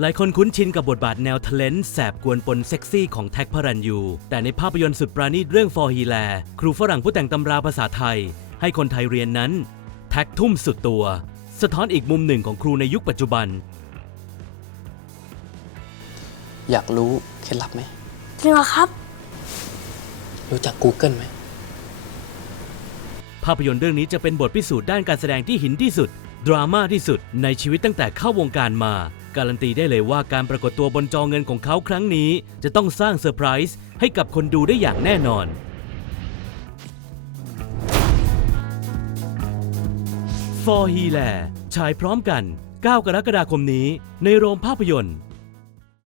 หลายคนคุ้นชินกับบทบาทแนวทะเลนแสบกวนปนเซ็กซี่ของแท็กพระรันยู แต่ในภาพยนตร์สุดปราณีตเรื่อง For He l a ครูฝรั่งผู้แต่งตำราภาษาไทย ให้คนไทยเรียนนั้น แท็กทุ่มสุดตัว สะท้อนอีกมุมหนึ่งของครูในยุคปัจจุบัน อยากรู้เคล็ดลับไหม จริงเหรอครับ รู้จัก Google ไหม ภาพยนตร์เรื่องนี้จะเป็นบทพิสูจน์ด้านการแสดงที่หินที่สุด ดราม่าที่สุดในชีวิตตั้งแต่เข้าวงการมา การันตีได้เลยว่าการปรากฏตัวบนจอเงินของเขาครั้งนี้ จะต้องสร้างเซอร์ไพรส์ให้กับคนดูได้อย่างแน่นอน ฟอร์ฮีแลชายพร้อมกัน 9 กรกฎาคมนี้ในโรงภาพยนตร์